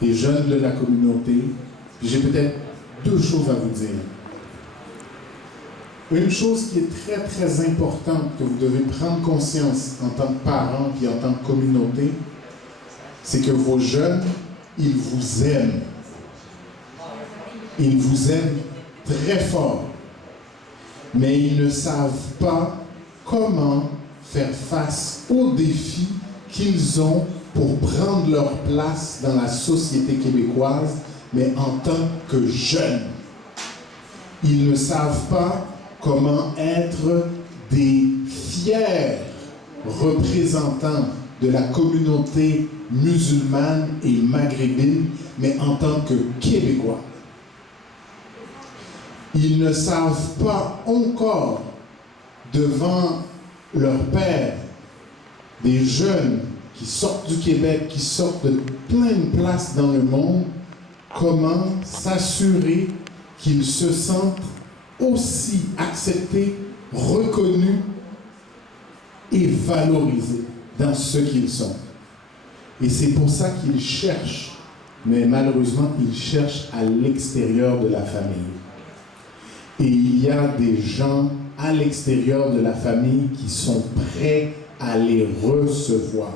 des jeunes de la communauté. Puis j'ai peut-être deux choses à vous dire. Une chose qui est très, très importante que vous devez prendre conscience en tant que parents et en tant que communauté, c'est que vos jeunes, ils vous aiment. Ils vous aiment très fort. Mais ils ne savent pas comment faire face aux défis qu'ils ont pour prendre leur place dans la société québécoise, mais en tant que jeunes. Ils ne savent pas comment être des fiers représentants de la communauté musulmane et maghrébine, mais en tant que Québécois. Ils ne savent pas encore, devant leur père, des jeunes qui sortent du Québec, qui sortent de plein de places dans le monde, comment s'assurer qu'ils se sentent aussi acceptés, reconnus et valorisés dans ce qu'ils sont. Et c'est pour ça qu'ils cherchent, mais malheureusement, ils cherchent à l'extérieur de la famille. Et il y a des gens à l'extérieur de la famille qui sont prêts à les recevoir.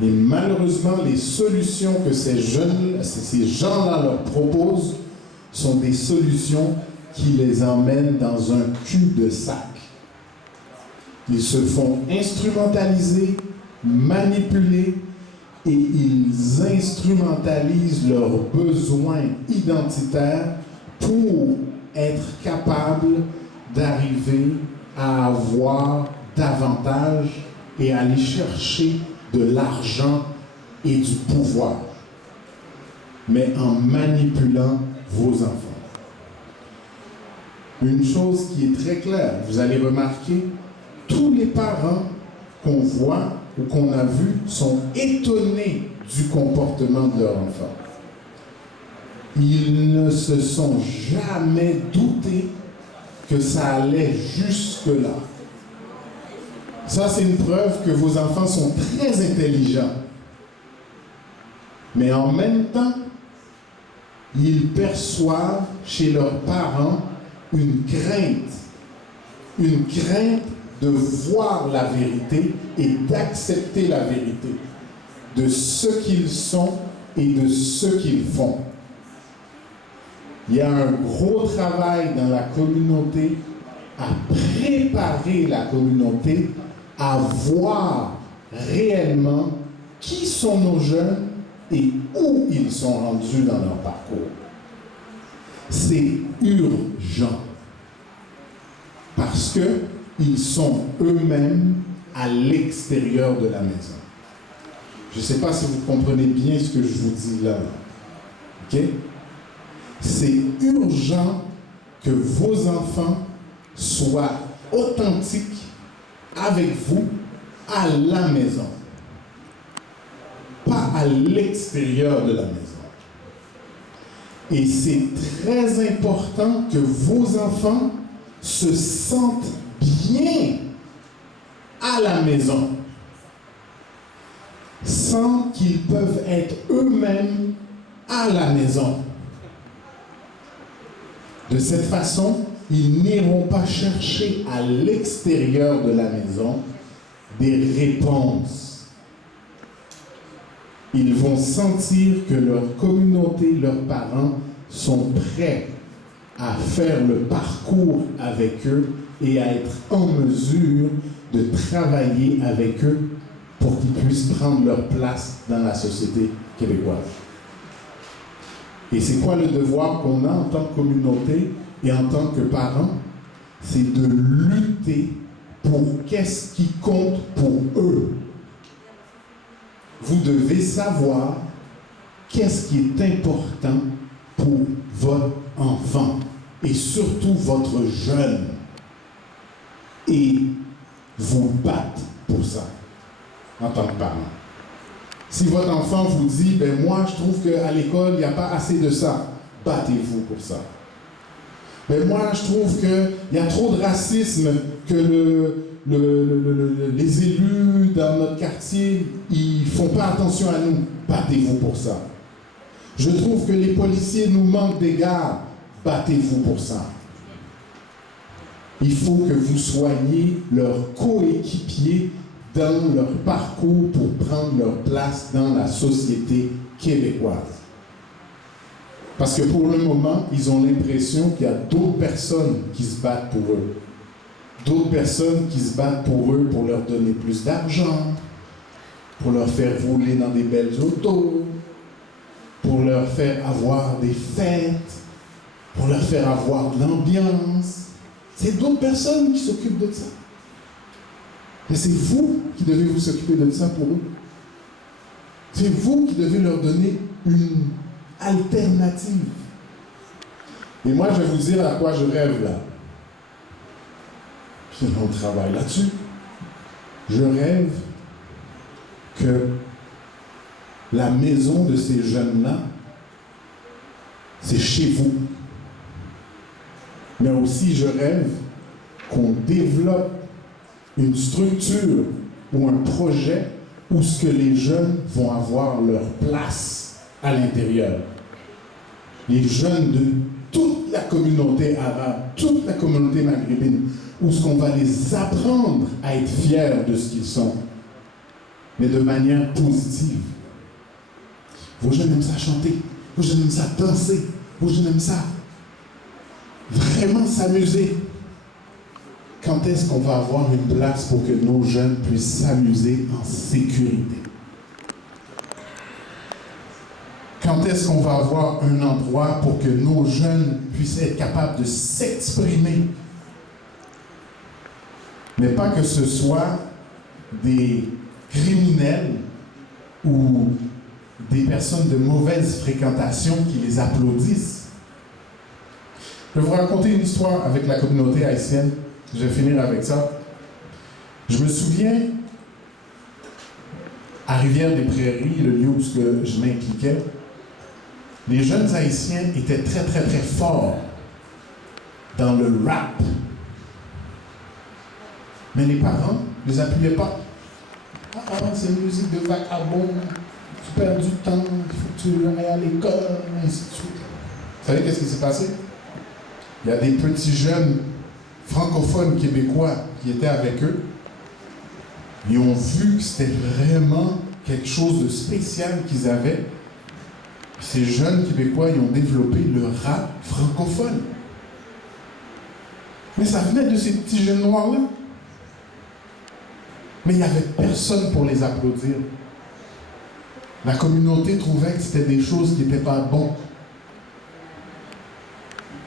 Et malheureusement, les solutions que ces gens-là leur proposent sont des solutions qui les emmènent dans un cul-de-sac. Ils se font instrumentaliser, manipuler, et ils instrumentalisent leurs besoins identitaires pour être capables d'arriver à avoir davantage et aller chercher de l'argent et du pouvoir, mais en manipulant vos enfants. Une chose qui est très claire, vous allez remarquer, tous les parents qu'on voit ou qu'on a vus sont étonnés du comportement de leur enfant. Ils ne se sont jamais doutés que ça allait jusque-là. Ça, c'est une preuve que vos enfants sont très intelligents. Mais en même temps, ils perçoivent chez leurs parents une crainte de voir la vérité et d'accepter la vérité de ce qu'ils sont et de ce qu'ils font. Il y a un gros travail dans la communauté à préparer la communauté à voir réellement qui sont nos jeunes et où ils sont rendus dans leur parcours. C'est urgent parce qu'ils sont eux-mêmes à l'extérieur de la maison. Je ne sais pas si vous comprenez bien ce que je vous dis là. OK? C'est urgent que vos enfants soient authentiques avec vous à la maison, pas à l'extérieur de la maison. Et c'est très important que vos enfants se sentent bien à la maison, sans qu'ils peuvent être eux-mêmes à la maison. De cette façon, ils n'iront pas chercher à l'extérieur de la maison des réponses. Ils vont sentir que leur communauté, leurs parents sont prêts à faire le parcours avec eux et à être en mesure de travailler avec eux pour qu'ils puissent prendre leur place dans la société québécoise. Et c'est quoi le devoir qu'on a en tant que communauté et en tant que parents? C'est de lutter pour qu'est-ce qui compte pour eux. Vous devez savoir qu'est-ce qui est important pour votre enfant et surtout votre jeune. Et vous battre pour ça en tant que parent. Si votre enfant vous dit, ben moi je trouve qu'à l'école, il n'y a pas assez de ça, battez-vous pour ça. Ben moi je trouve qu'il y a trop de racisme, que les élus dans notre quartier, ils ne font pas attention à nous. battez-vous pour ça. Je trouve que les policiers nous manquent d'égard, battez-vous pour ça. Il faut que vous soyez leurs coéquipiers dans leur parcours pour prendre leur place dans la société québécoise. Parce que pour le moment, ils ont l'impression qu'il y a d'autres personnes qui se battent pour eux. D'autres personnes qui se battent pour eux pour leur donner plus d'argent, pour leur faire rouler dans des belles autos, pour leur faire avoir des fêtes, pour leur faire avoir de l'ambiance. C'est d'autres personnes qui s'occupent de ça. Mais c'est vous qui devez vous occuper de ça pour eux. C'est vous qui devez leur donner une alternative. Et moi, je vais vous dire à quoi je rêve là. Puis on travaille là-dessus. Je rêve que la maison de ces jeunes-là, c'est chez vous. Mais aussi, je rêve qu'on développe une structure ou un projet où ce que les jeunes vont avoir leur place à l'intérieur. Les jeunes de toute la communauté arabe, toute la communauté maghrébine, où ce qu'on va les apprendre à être fiers de ce qu'ils sont, mais de manière positive. Vos jeunes aiment ça chanter, vos jeunes aiment ça danser, vos jeunes aiment ça vraiment s'amuser. Quand est-ce qu'on va avoir une place pour que nos jeunes puissent s'amuser en sécurité? Quand est-ce qu'on va avoir un endroit pour que nos jeunes puissent être capables de s'exprimer? Mais pas que ce soit des criminels ou des personnes de mauvaise fréquentation qui les applaudissent. Je vais vous raconter une histoire avec la communauté haïtienne. Je vais finir avec ça. Je me souviens, à Rivière-des-Prairies, le lieu où je m'impliquais, les jeunes haïtiens étaient très, très, très forts dans le rap. Mais les parents ne les appuyaient pas. Ah, c'est une musique de vagabond, tu perds du temps, il faut que tu ailles à l'école, et ainsi de suite. Vous savez qu'est-ce qui s'est passé? Il y a des petits jeunes francophones québécois qui étaient avec eux. Ils ont vu que c'était vraiment quelque chose de spécial qu'ils avaient. Ces jeunes Québécois, ils ont développé le rap francophone. Mais ça venait de ces petits jeunes noirs-là. Mais il n'y avait personne pour les applaudir. La communauté trouvait que c'était des choses qui n'étaient pas bonnes.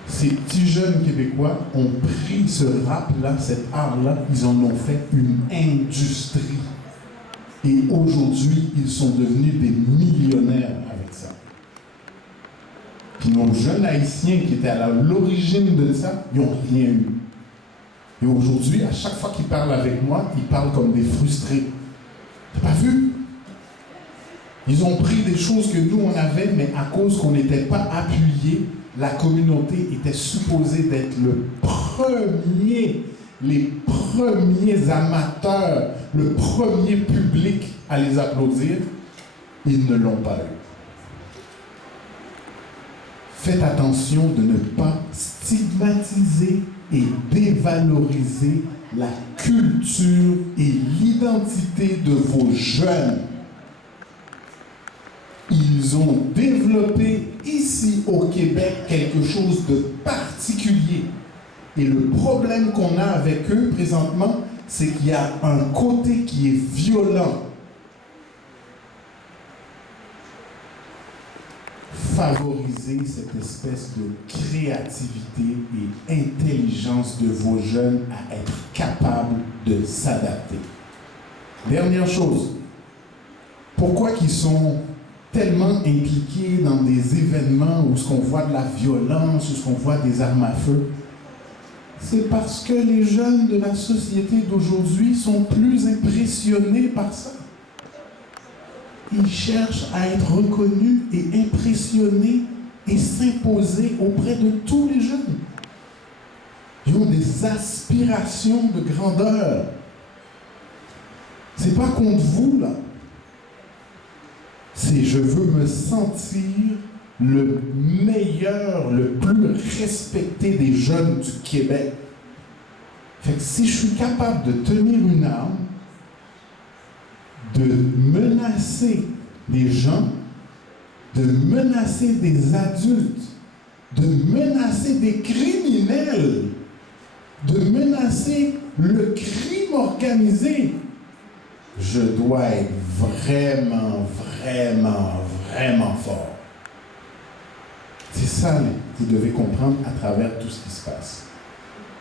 Ces petits jeunes Québécois ont pris ce rap-là, cet art-là, ils en ont fait une industrie. Et aujourd'hui, ils sont devenus des millionnaires avec ça. Puis nos jeunes Haïtiens qui étaient à l'origine de ça, ils n'ont rien eu. Et aujourd'hui, à chaque fois qu'ils parlent avec moi, ils parlent comme des frustrés. T'as pas vu? Ils ont pris des choses que nous, on avait, mais à cause qu'on n'était pas appuyés, la communauté était supposée d'être les premiers amateurs, le premier public à les applaudir. Ils ne l'ont pas eu. Faites attention de ne pas stigmatiser et dévaloriser la culture et l'identité de vos jeunes. Ils ont développé ici au Québec quelque chose de particulier. Et le problème qu'on a avec eux présentement, c'est qu'il y a un côté qui est violent. Favoriser cette espèce de créativité et intelligence de vos jeunes à être capables de s'adapter. Dernière chose, pourquoi qu'ils sont tellement impliqués dans des événements où ce qu'on voit de la violence, où ce qu'on voit des armes à feu? C'est parce que les jeunes de la société d'aujourd'hui sont plus impressionnés par ça. Ils cherchent à être reconnus et impressionnés et s'imposer auprès de tous les jeunes. Ils ont des aspirations de grandeur. C'est pas contre vous, là. c'est je veux me sentir le meilleur, le plus respecté des jeunes du Québec. Fait que si je suis capable de tenir une arme, de menacer des gens, de menacer des adultes, de menacer des criminels, de menacer le crime organisé, je dois être vraiment, vraiment, vraiment fort. C'est ça que vous devez comprendre à travers tout ce qui se passe.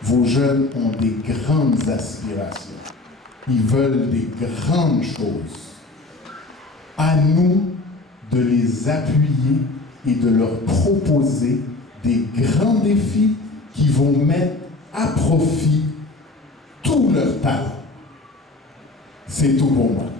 Vos jeunes ont des grandes aspirations. Ils veulent des grandes choses. À nous de les appuyer et de leur proposer des grands défis qui vont mettre à profit tout leur talent. C'est tout pour moi.